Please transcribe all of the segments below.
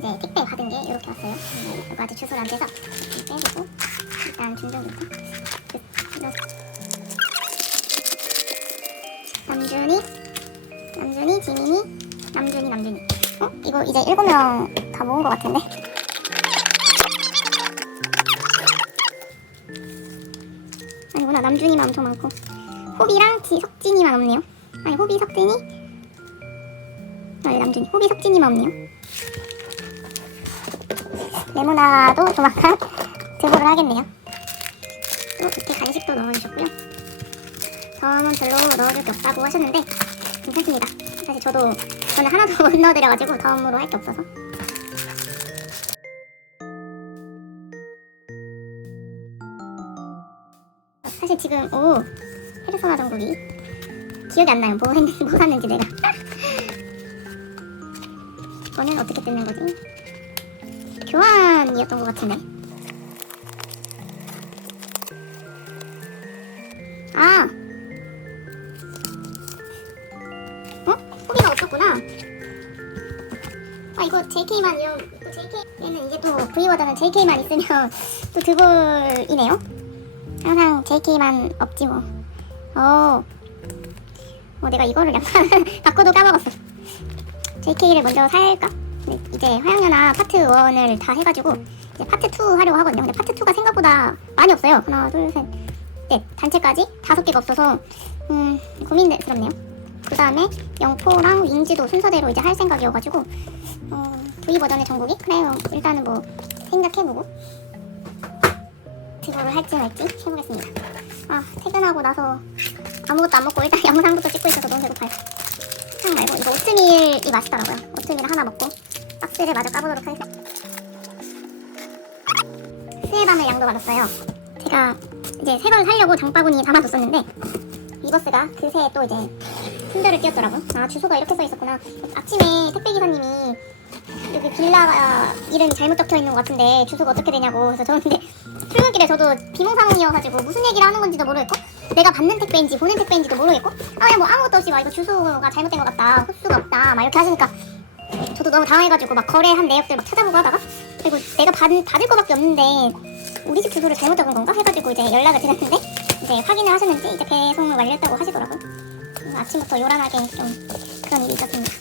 이제 택배 받은 게 이렇게 왔어요. 네, 이거 아직 주소를 안 돼서 빼주고 일단 준비부터 남준이 남준이 지민이 남준이 남준이. 어? 이거 이제 일곱 명 다 모은 것 같은데? 아니구나 남준이만 엄청 많고. 호비랑 지, 석진이만 없네요. 아니 호비 석진이? 아니 남준이. 호비 석진이만 없네요 레모나도 조만간 등록을 하겠네요. 또 이렇게 간식도 넣어주셨고요. 저는 별로 넣어줄 게 없다고 하셨는데 괜찮습니다. 사실 저도 저는 하나도 못 넣어드려가지고 다음으로 할 게 없어서. 사실 지금 오 페르소나 정국이 기억이 안 나요. 뭐 했는지 뭐 샀는지 내가. 이거는 어떻게 뜯는 거지 교환이었던 것 같은데 아 어? 호비가 없었구나 아 이거 JK만 또 JK는 이제 또 V워더는 JK만 있으면 또 드볼이네요 항상 JK만 없지 뭐. 어. 어 내가 이거를 약간 바꿔도 까먹었어. JK를 먼저 살까? 이제 화양연화 파트 1을 다 해가지고 이제 파트 2 하려고 하거든요. 근데 파트 2가 생각보다 많이 없어요. 하나, 둘, 셋, 넷 단체까지 다섯 개가 없어서 음 고민스럽네요. 그 다음에 영포랑 윙즈도 순서대로 이제 할 생각이어가지고 어, V 버전의 전곡이 그래요. 일단은 뭐 생각해보고. 드로를 할지 말지 해보겠습니다. 아 퇴근하고 나서 아무것도 안 먹고 일단 영상부터 찍고 있어서 너무 배고파요. 상 말고 이거 오트밀이 맛있더라고요. 오트밀 하나 먹고 박스를 마저 까보도록 하겠습니다. 스웨밤을 양도 받았어요. 제가 이제 새걸 사려고 장바구니에 담아뒀었는데 리버스가 그새 또 이제 품절을 띄웠더라고요. 아 주소가 이렇게 써 있었구나. 아침에 택배 기사님이 여기 빌라가 이름이 잘못 적혀 있는 것 같은데 주소가 어떻게 되냐고 그래서 저는 근데 출근길에 저도 비몽사몽이어가지고 무슨 얘기를 하는 건지도 모르겠고 내가 받는 택배인지 보낸 택배인지도 모르겠고 아 그냥 뭐 아무것도 없이 막 이거 주소가 잘못된 것 같다 흡수가 없다 막 이렇게 하시니까 저도 너무 당황해가지고 막 거래한 내역들 막 찾아보고 하다가 그리고 내가 받, 받을 거밖에 없는데 우리 집 주소를 잘못 적은 건가? 해가지고 이제 연락을 드렸는데 이제 확인을 하셨는지 이제 배송을 완료했다고 하시더라고요 그래서 아침부터 요란하게 좀 그런 일이 있었습니다.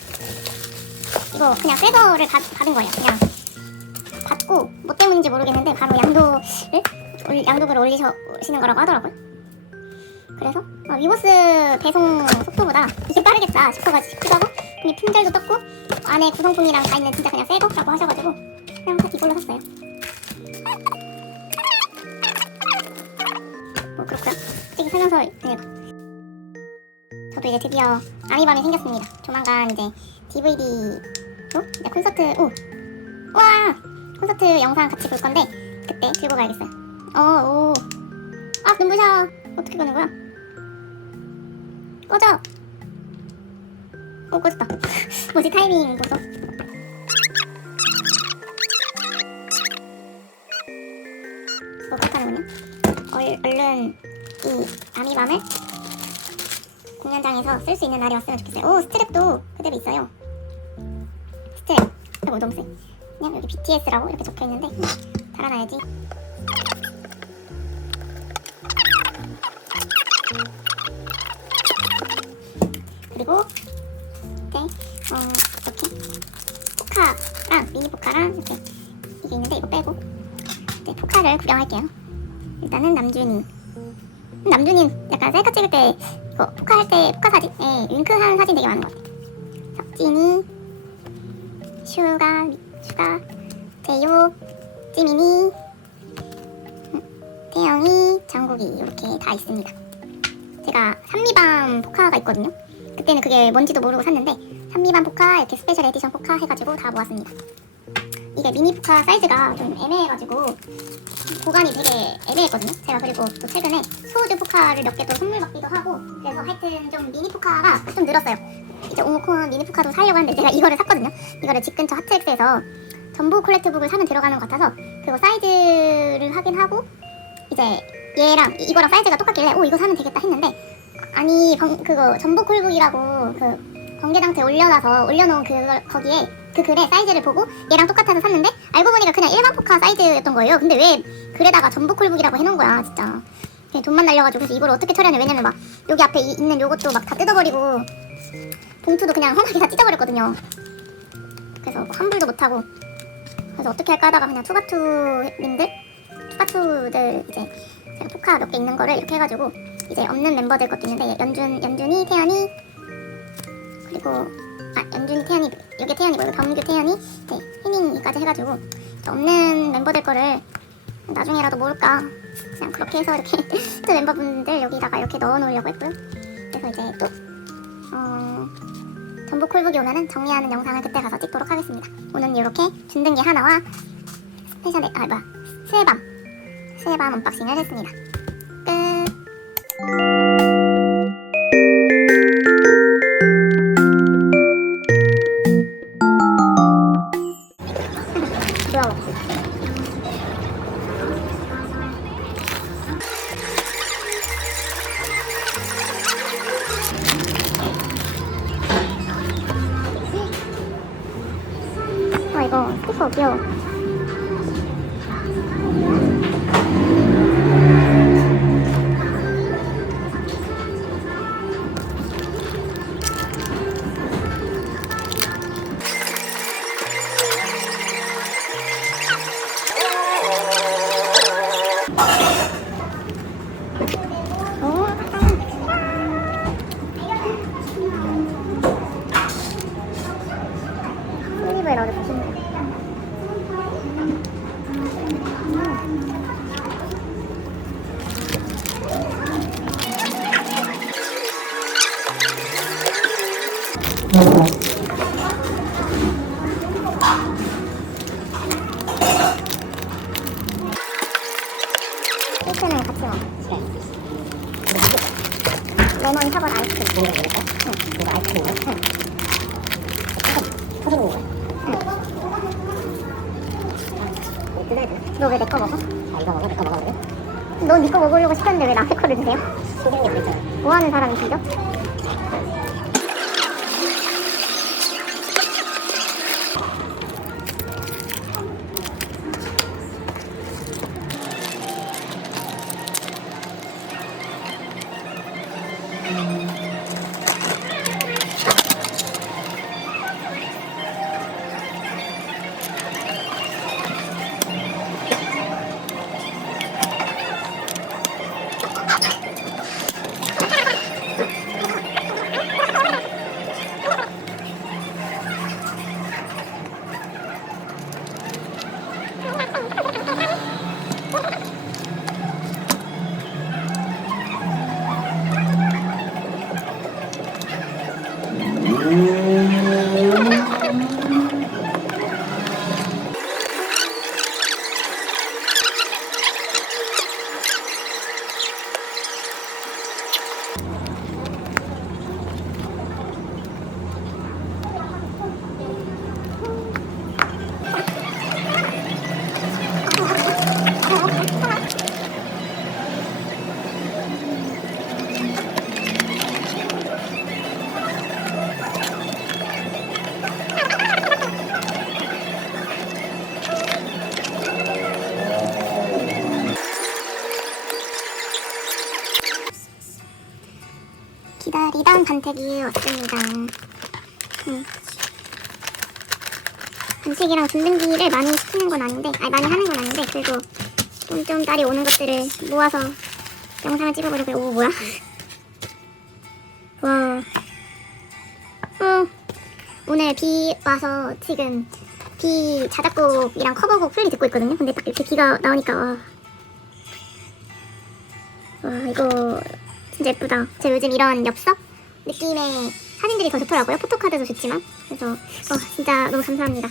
이거 그냥 새 거를 받, 받은 거예요. 그냥 받고 뭐 때문인지 모르겠는데 바로 양도를 올- 양도를 올리시는 거라고 하더라고요. 그래서 어, 위버스 배송 속도보다 이게 빠르겠다 싶어가지고 싶기도 하고 그냥 품절도 떴고 안에 구성품이랑 다 있는 진짜 그냥 새 거라고 하셔가지고 그냥 이걸로 샀어요. 뭐 그렇고요. 솔직히 설명서 읽어. 저도 이제 드디어 아미밤이 생겼습니다. 조만간 이제 DVD로 이제 콘서트 오 와! 콘서트 영상 같이 볼 건데 그때 들고 가야겠어요. 어, 오. 아, 눈부셔. 어떻게 끄는 거야? 꺼져. 오, 꺼졌다. 뭐지, 타이밍 보소. 뭐, 그렇다는군요. 얼, 얼른 이 아미밤을 공연장에서 쓸 수 있는 날이 왔으면 좋겠어요. 오, 스트랩도 그대로 있어요. 스트랩. 이거 너무 세. 그냥 여기 BTS라고 이렇게 적혀 있는데 달아놔야지. 포카랑 이렇게 이게 있는데 이거 빼고 이제 포카를 구경할게요. 일단은 남준이. 남준이 약간 셀카 찍을 때 이게 미니 포카 사이즈가 좀 애매해가지고 보관이 되게 애매했거든요. 제가 그리고 또 최근에 소우주 포카를 몇 개 또 선물 받기도 하고 그래서 하여튼 좀 미니 포카가 좀 늘었어요. 이제 오모콘 미니 포카도 사려고 하는데 제가 이거를 샀거든요. 이거를 집 근처 하트엑스에서 전부 콜렉트북을 사면 들어가는 것 같아서 그거 사이즈를 확인하고 이제 얘랑 이- 이거랑 사이즈가 똑같길래 오 이거 사면 되겠다 했는데 아니 방- 그거 전부 콜북이라고 그 번개장터에 올려놔서 올려놓은 그 거기에 그 글의 사이즈를 보고 얘랑 똑같아서 샀는데 알고 보니까 그냥 일반 포카 사이즈였던 거예요. 근데 왜 글에다가 전복 콜북이라고 해놓은 거야 진짜. 그냥 돈만 날려가지고 그래서 이걸 어떻게 처리하냐 왜냐면 막 여기 앞에 이- 있는 요것도 막 다 뜯어버리고 봉투도 그냥 험하게 다 찢어버렸거든요. 그래서 뭐 환불도 못하고 그래서 어떻게 할까 하다가 그냥 투바투님들 투바투들 이제 제가 포카 몇 개 있는 거를 이렇게 해가지고 이제 없는 멤버들 것도 있는데 연준 연준이 태연이 그리고 아 연준이 태연이 여기 태연이고 여기 범규 태연이? 네 혜민이까지 해가지고 없는 멤버들 거를 나중에라도 모을까? 그냥 그렇게 해서 이렇게 또 멤버분들 여기다가 이렇게 넣어놓으려고 했고요. 그래서 이제 또 어, 전복 콜북이 오면은 정리하는 영상을 그때 가서 찍도록 하겠습니다. 오늘 이렇게 준등기 하나와 스페셜 아 뭐야 스웨밤 스웨밤 언박싱을 했습니다 레몬 사과 아이스크림. 이거 이거? 응. 이거 아이스크림이야? 응. 터지는 거야? 응. 너왜 내 거 먹어? 아 이거 먹어? 내 거 먹어 그래? 넌네 거 먹으려고 시켰는데 왜 남의 거를 드세요? 신경이 그랬잖아 뭐 하는 사람이시죠? 반택이 왔습니다. 음. 반택이랑 준등기를 많이 시키는 건 아닌데, 아니 많이 하는 건 아닌데, 그래도 좀 좀 딸이 오는 것들을 모아서 영상을 찍어보려고요. 오 뭐야? 와. 어. 오늘 비 와서 지금 비 자작곡이랑 커버곡 플리 듣고 있거든요. 근데 딱 이렇게 비가 나오니까 와. 와 이거 진짜 예쁘다. 제가 요즘 이런 엽서 느낌의 사진들이 더 좋더라고요. 포토카드도 좋지만. 그래서 어, 진짜 너무 감사합니다.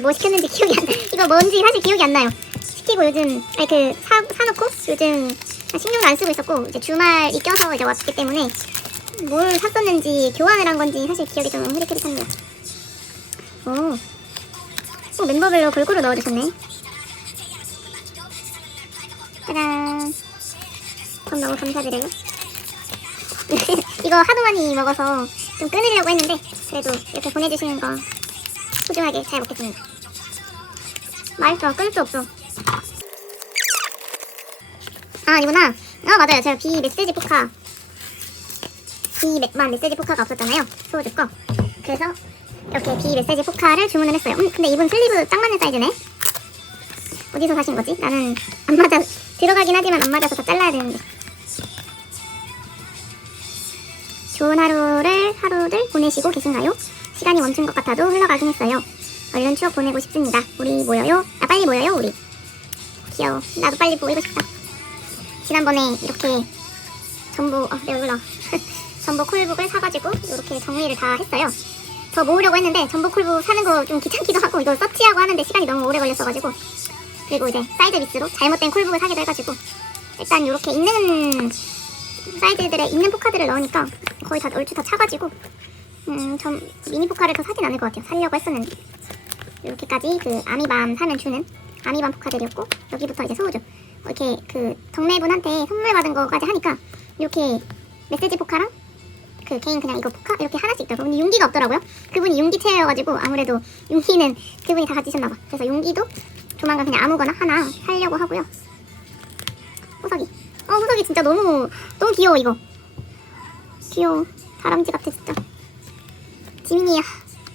뭐 시켰는지 기억이 안 나. 이거 뭔지 사실 기억이 안 나요. 시키고 요즘 아니 그 사, 사놓고 요즘 신경도 안 쓰고 있었고 이제 주말이 껴서 이제 왔기 때문에 뭘 샀었는지 교환을 한 건지 사실 기억이 좀 흐릿흐릿합니다. 오, 오 멤버별로 골고루 넣어주셨네. 짜잔. 전 너무 감사드려요. 이거 하도 많이 먹어서 좀 끊으려고 했는데 그래도 이렇게 보내주시는 거 소중하게 잘 먹겠습니다. 맛있어. 끊을 수 없어. 아, 아니구나. 아, 맞아요. 제가 비 메시지 포카. 비만 메시지 포카가 없었잖아요. 소주 거. 그래서 이렇게 비 메시지 포카를 주문을 했어요. 음, 근데 이분 슬리브 딱 맞는 사이즈네. 어디서 사신 거지? 나는 안 맞아. 들어가긴 하지만 안 맞아서 다 잘라야 되는데. 좋은 하루를 하루들 보내시고 계신가요? 시간이 멈춘 것 같아도 흘러가긴 했어요. 얼른 추억 보내고 싶습니다. 우리 모여요. 아 빨리 모여요 우리. 귀여워. 나도 빨리 보이고 싶다. 지난번에 이렇게 전부 어, 내 얼굴 나. 전부 콜북을 사가지고 이렇게 정리를 다 했어요. 더 모으려고 했는데 전부 콜북 사는 거 좀 귀찮기도 하고 이걸 서치하고 하는데 시간이 너무 오래 걸렸어가지고 그리고 이제 사이즈 미스로 잘못된 콜북을 사기도 해가지고 일단 이렇게 있는 사이즈들의 있는 포카들을 넣으니까 거의 다 얼추 다 차가지고 음, 전 미니 포카를 더 사진 않을 것 같아요. 살려고 했었는데 이렇게까지 그 아미밤 사면 주는 아미밤 포카들이었고 여기부터 이제 소우주 이렇게 그 덕매분한테 선물 받은 거까지 하니까 이렇게 메시지 포카랑 그 개인 그냥 이거 포카 이렇게 하나씩 있더라고요. 근데 용기가 없더라고요. 그분이 용기 체여가지고 아무래도 용기는 그분이 다 가지셨나봐. 그래서 용기도 조만간 그냥 아무거나 하나 살려고 하고요. 호석이. 어 호석이 진짜 너무 너무 귀여워 이거. 귀여워. 다람쥐 같아 진짜. 지민이야.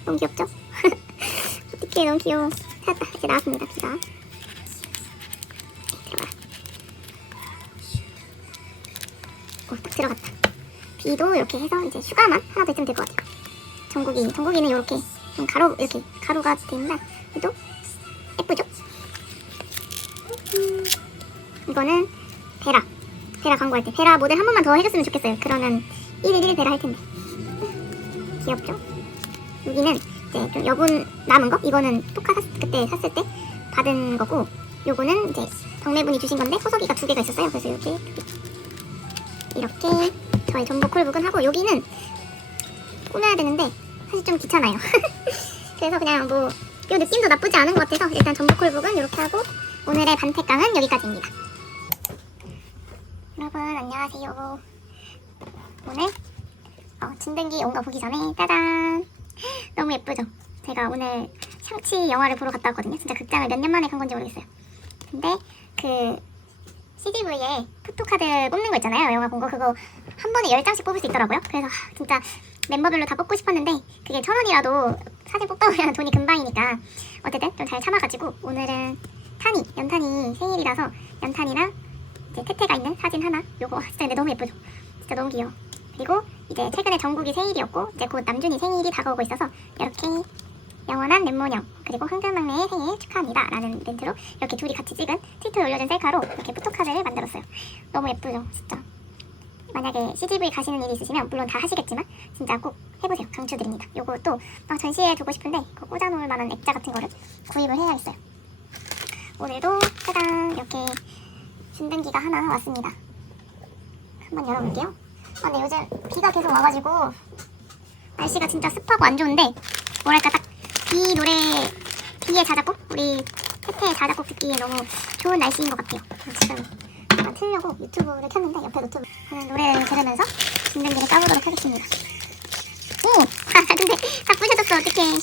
너무 귀엽죠? 어떡해 너무 귀여워. 찾았다. 이제 나왔습니다 비가. 들어가. 오, 딱 들어갔다. 비도 이렇게 해서 이제 슈가만 하나 더 있으면 될 것 같아요. 전국이, 전국이는 이렇게 좀 가로, 이렇게 가로가 돼 있는데, 얘도 예쁘죠? 음, 이거는 베라. 베라 광고할 때. 베라 모델 한 번만 더 해줬으면 좋겠어요. 그러면 1일 1 베라 할 텐데. 귀엽죠? 여기는 이제 좀 여분 남은 거? 이거는 포카 샀, 그때 샀을 때 받은 거고, 요거는 이제 덕매분이 주신 건데, 호석이가 두 개가 있었어요. 그래서 이렇게. 이렇게 저의 전복 콜북은 하고 여기는 꾸며야 되는데 사실 좀 귀찮아요. 그래서 그냥 뭐이 느낌도 나쁘지 않은 것 같아서 일단 전복 콜북은 이렇게 하고 오늘의 반택강은 여기까지입니다. 여러분 안녕하세요. 오늘 어, 진등기 온거 보기 전에 짜잔 너무 예쁘죠? 제가 오늘 샹치 영화를 보러 갔다 왔거든요. 진짜 극장을 몇 년 만에 간 건지 모르겠어요. 근데 그 CDV에 포토카드 뽑는 거 있잖아요. 영화 본 거 그거 한 번에 10장씩 뽑을 수 있더라고요. 그래서 하, 진짜 멤버별로 다 뽑고 싶었는데 그게 천 원이라도 사진 뽑다 보면 돈이 금방이니까 어쨌든 좀 잘 참아가지고 오늘은 탄이 연탄이 생일이라서 연탄이랑 이제 태태가 있는 사진 하나? 요거 진짜 근데 너무 예쁘죠. 진짜 너무 귀여워. 그리고 이제 최근에 정국이 생일이었고 이제 곧 남준이 생일이 다가오고 있어서 이렇게 영원한 넷모녀 그리고 황금막내의 생일 축하합니다 라는 멘트로 이렇게 둘이 같이 찍은 트위터에 올려진 셀카로 이렇게 포토카드를 만들었어요. 너무 예쁘죠? 진짜. 만약에 CGV 가시는 일이 있으시면 물론 다 하시겠지만 진짜 꼭 해보세요. 강추드립니다. 요거 또막 전시해 두고 싶은데 그 꽂아놓을 만한 액자 같은 거를 구입을 해야겠어요. 오늘도 짜잔! 이렇게 준등기가 하나 왔습니다 한번 열어볼게요 아 근데 요즘 비가 계속 와가지고 날씨가 진짜 습하고 안 좋은데 뭐랄까 딱 비 노래 비의 자작곡 우리 태태의 자작곡 듣기에 너무 좋은 날씨인 것 같아요. 지금 잠깐 틀려고 유튜브를 켰는데 옆에 노트북 하는 노래를 들으면서 진등기를 까보도록 하겠습니다. 오! 아 근데 다 부셔졌어 어떡해.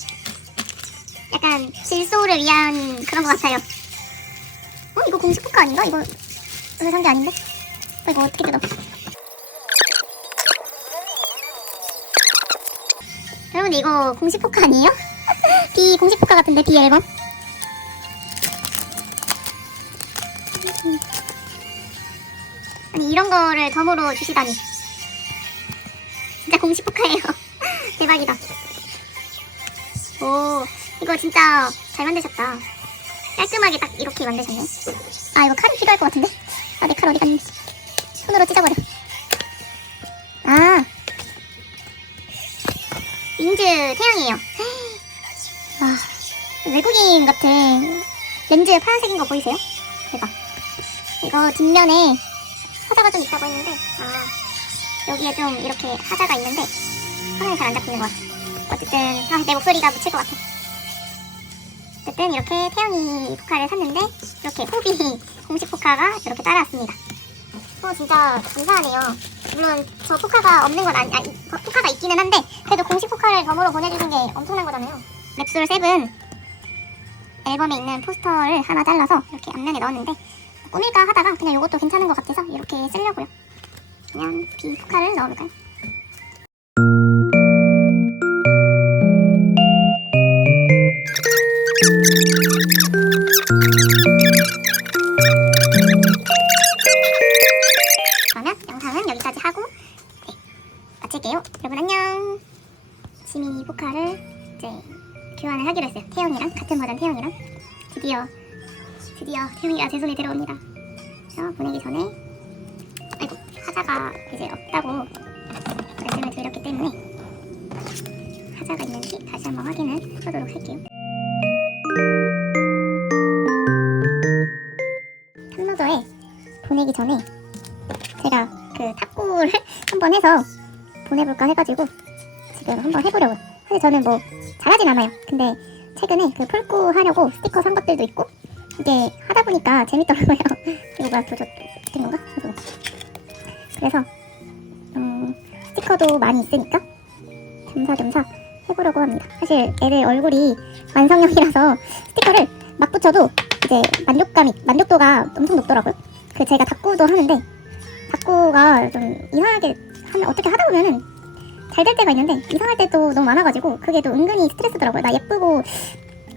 약간 질소를 위한 그런 것 같아요. 어 이거 공식 포카 아닌가? 이거 오늘 산 게 아닌데? 어, 이거 어떻게 뜯어? 여러분 이거 공식 포카 아니에요? 비 공식 포카 같은데 비 앨범? 아니 이런 거를 덤으로 주시다니 진짜 공식 포카예요 대박이다 오 이거 진짜 잘 만드셨다 깔끔하게 딱 이렇게 만드셨네 아 이거 칼이 필요할 것 같은데 아 내 칼 어디 갔니? 손으로 찢어버려. 아. 린즈 태양이에요. 와 외국인 같아. 렌즈 파란색인 거 보이세요? 대박. 이거 뒷면에 하자가 좀 있다고 했는데 아 여기에 좀 이렇게 하자가 있는데 화면이 잘 안 잡히는 것 같아 어쨌든 아, 내 목소리가 묻힐 것 같아 어쨌든 이렇게 태양이 포카를 샀는데 이렇게 호비 공식 포카가 이렇게 따라왔습니다 어 진짜 감사하네요. 물론 저 포카가 없는 건 아니, 아니 거- 포카가 있기는 한데 그래도 공식 포카를 덤으로 보내주신 게 엄청난 거잖아요. 랩솔 세븐 앨범에 있는 포스터를 하나 잘라서 이렇게 앞면에 넣었는데 꾸밀까 하다가 그냥 이것도 괜찮은 것 같아서 이렇게 쓰려고요. 그냥 비 포카를 넣어볼까요? 태영이가 제 손에 들어옵니다. 그래서 보내기 전에 아이고 하자가 이제 없다고 말씀을 드렸기 때문에 하자가 있는지 다시 한번 확인을 해보도록 할게요. 탐로더에 보내기 전에 제가 그 탁구를 한번 해서 보내볼까 해가지고 지금 한번 해보려고요. 사실 저는 뭐 잘하진 않아요. 근데 최근에 그 풀구 하려고 스티커 산 것들도 있고 이게 하다 보니까 재밌더라고요. 이거가 도저 된 건가? 이거. 그래서 음, 스티커도 많이 있으니까 겸사겸사 해보려고 합니다. 사실 애들 얼굴이 완성형이라서 스티커를 막 붙여도 이제 만족감이 만족도가 엄청 높더라고요. 그 제가 닭구도 하는데 닭구가 좀 이상하게 하면 어떻게 하다 보면은 잘 될 때가 있는데 이상할 때도 너무 많아가지고 그게 또 은근히 스트레스더라고요. 나 예쁘고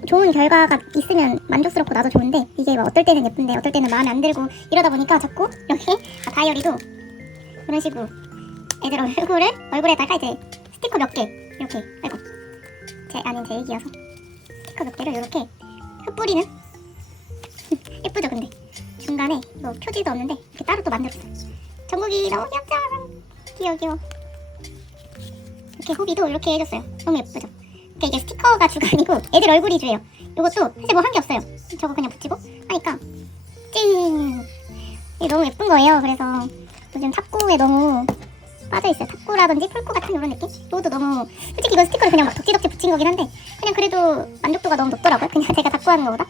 좋은 결과가 있으면 만족스럽고 나도 좋은데 이게 막 어떨 때는 예쁜데 어떨 때는 마음에 안 들고 이러다 보니까 자꾸 여기 아, 다이어리도 이런 식으로 애들 얼굴을 얼굴에다가 이제 스티커 몇 개 이렇게 아이고 제 아닌 제 얘기여서 스티커 몇 개를 이렇게 흩뿌리는? 예쁘죠 근데. 중간에 이거 표지도 없는데 이렇게 따로 또 만들었어요. 전국이 너무 귀엽죠? 귀여워 귀여워. 이렇게 호비도 이렇게 해줬어요. 너무 예쁘죠 그러니까 이게 스티커가 아니고 애들 얼굴이 주예요. 이것도 사실 뭐 한 게 없어요. 저거 그냥 붙이고 하니까 찡! 이게 너무 예쁜 거예요. 그래서 요즘 탁구에 너무 빠져있어요. 탁구라든지 풀구 같은 이런 느낌? 이것도 너무 솔직히 이거 스티커를 그냥 막 덕지덕지 붙인 거긴 한데 그냥 그래도 만족도가 너무 높더라고요. 그냥 제가 탁구 하는 거보다.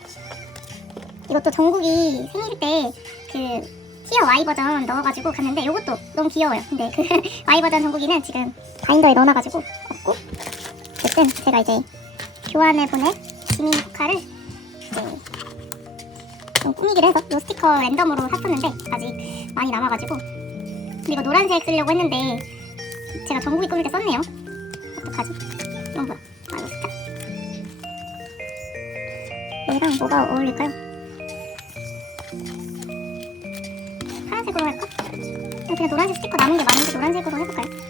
이것도 정국이 생일 때그 티어 Y 버전 넣어가지고 갔는데 이것도 너무 귀여워요. 근데 그 Y 버전 정국이는 지금 바인더에 넣어놔가지고 없고 어쨌든 제가 이제 교환을 보낼 지민 포카를 이제 좀 꾸미기를 해서 이 스티커 랜덤으로 샀었는데 아직 많이 남아가지고 이거 노란색 쓰려고 했는데 제가 정국이 꾸밀 때 썼네요. 어떡하지? 이건 뭐야? 아 이거 진짜 얘랑 뭐가 어울릴까요? 파란색으로 할까? 그냥 노란색 스티커 남은 게 많은데 노란색으로 해볼까요?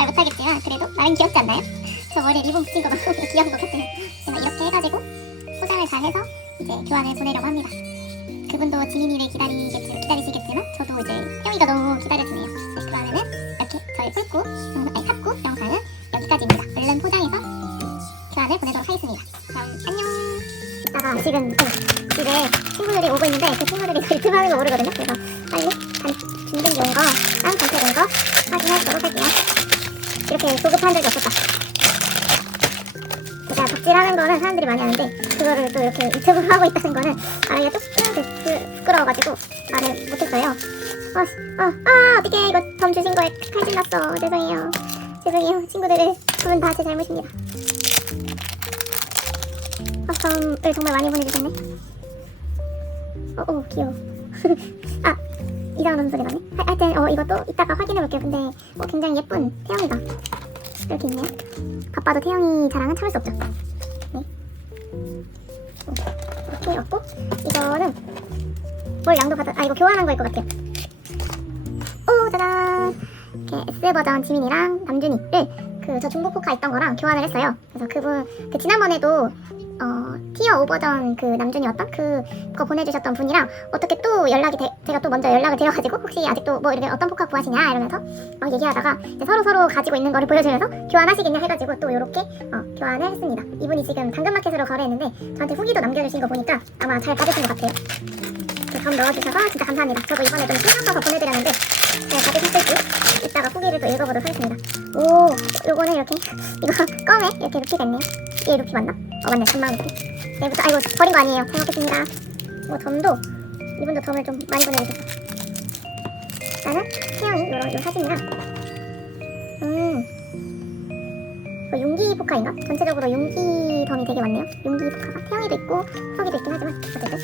말 못하겠지만 그래도 나름 귀엽지 않나요? 저 머리에 리본 붙인 거 너무 귀여운 것 같아요. 제가 이렇게 해가지고 포장을 잘 해서 이제 교환을 보내려고 합니다. 그분도 지민이를 기다리겠지, 기다리시겠지만 저도 이제 형이가 너무 기다려 부끄러워가지고 말을 못했어요. 아, 씨, 아, 아, 어떡해 이거 점 주신 거에 칼질 났어. 죄송해요. 죄송해요. 친구들을 두분 다 제 잘못입니다. 아, 점을 정말 많이 보내주셨네. 어, 어 귀여워. 아, 이상한 소리 나네. 하, 하여튼 어 이것도 이따가 확인해 볼게요. 근데 어, 굉장히 예쁜 태영이가 이렇게 있네요. 바빠도 태영이 자랑은 참을 수 없죠. 네. 어, 이렇게 없고 이거는 뭘 양도 받아 아 이거 교환한 거일 것 같아요. 오 짜잔 이렇게 S 버전 지민이랑 남준이를 그 저 중복 포카 있던 거랑 교환을 했어요. 그래서 그분 그 지난번에도 어 티어 5 버전 그 남준이었던 그거 보내주셨던 분이랑 어떻게 또 연락이 돼 제가 또 먼저 연락을 드려가지고 혹시 아직도 뭐 이렇게 어떤 포카 구하시냐 이러면서 어, 얘기하다가 서로 서로 가지고 있는 거를 보여주면서 교환하시겠냐 해가지고 또 이렇게 어, 교환을 했습니다. 이분이 지금 당근마켓으로 거래했는데 저한테 후기도 남겨주신 거 보니까 아마 잘 받으신 것 같아요. 점 넣어주셔서 진짜 감사합니다. 저도 이번에 좀 써서 보내드렸는데 제가 자주 샀을지 이따가 후기를 또 읽어보도록 하겠습니다. 오, 요거는 이렇게 이거 껌에 이렇게 루피 됐네요. 얘 루피 맞나? 어 맞네, 전망 루피. 내부터 아이고 버린 거 아니에요. 잘 먹겠습니다. 뭐 덤도 이분도 덤을 좀 많이 보내주셨어. 나는 태영이 요런 요 사진이랑 음. 뭐 용기 포카인가? 전체적으로 용기 덤이 되게 많네요. 용기 포카가 태영이도 있고 석이도 있긴 하지만 어쨌든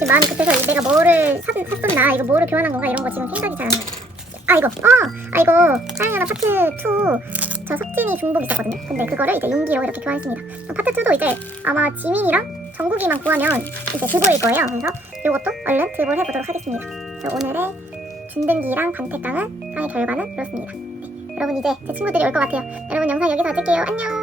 지금 마음이 급해서 이 내가 뭐를 샀, 샀었나 이거 뭐를 교환한 건가 이런 거 지금 생각이 잘 안 나. 아 이거 어! 아 이거 사랑하나 파트 2 저 석진이 중복 있었거든요. 근데 그거를 이제 용기로 이렇게 교환했습니다. 파트 2도 이제 아마 지민이랑 정국이만 구하면 이제 드보일 거예요. 그래서 이것도 얼른 드보를 해보도록 하겠습니다. 그래서 오늘의 준댕기랑 반태깡은 상의 결과는 이렇습니다. 네, 여러분 이제 제 친구들이 올 것 같아요. 여러분 영상 여기서 찍게요. 안녕.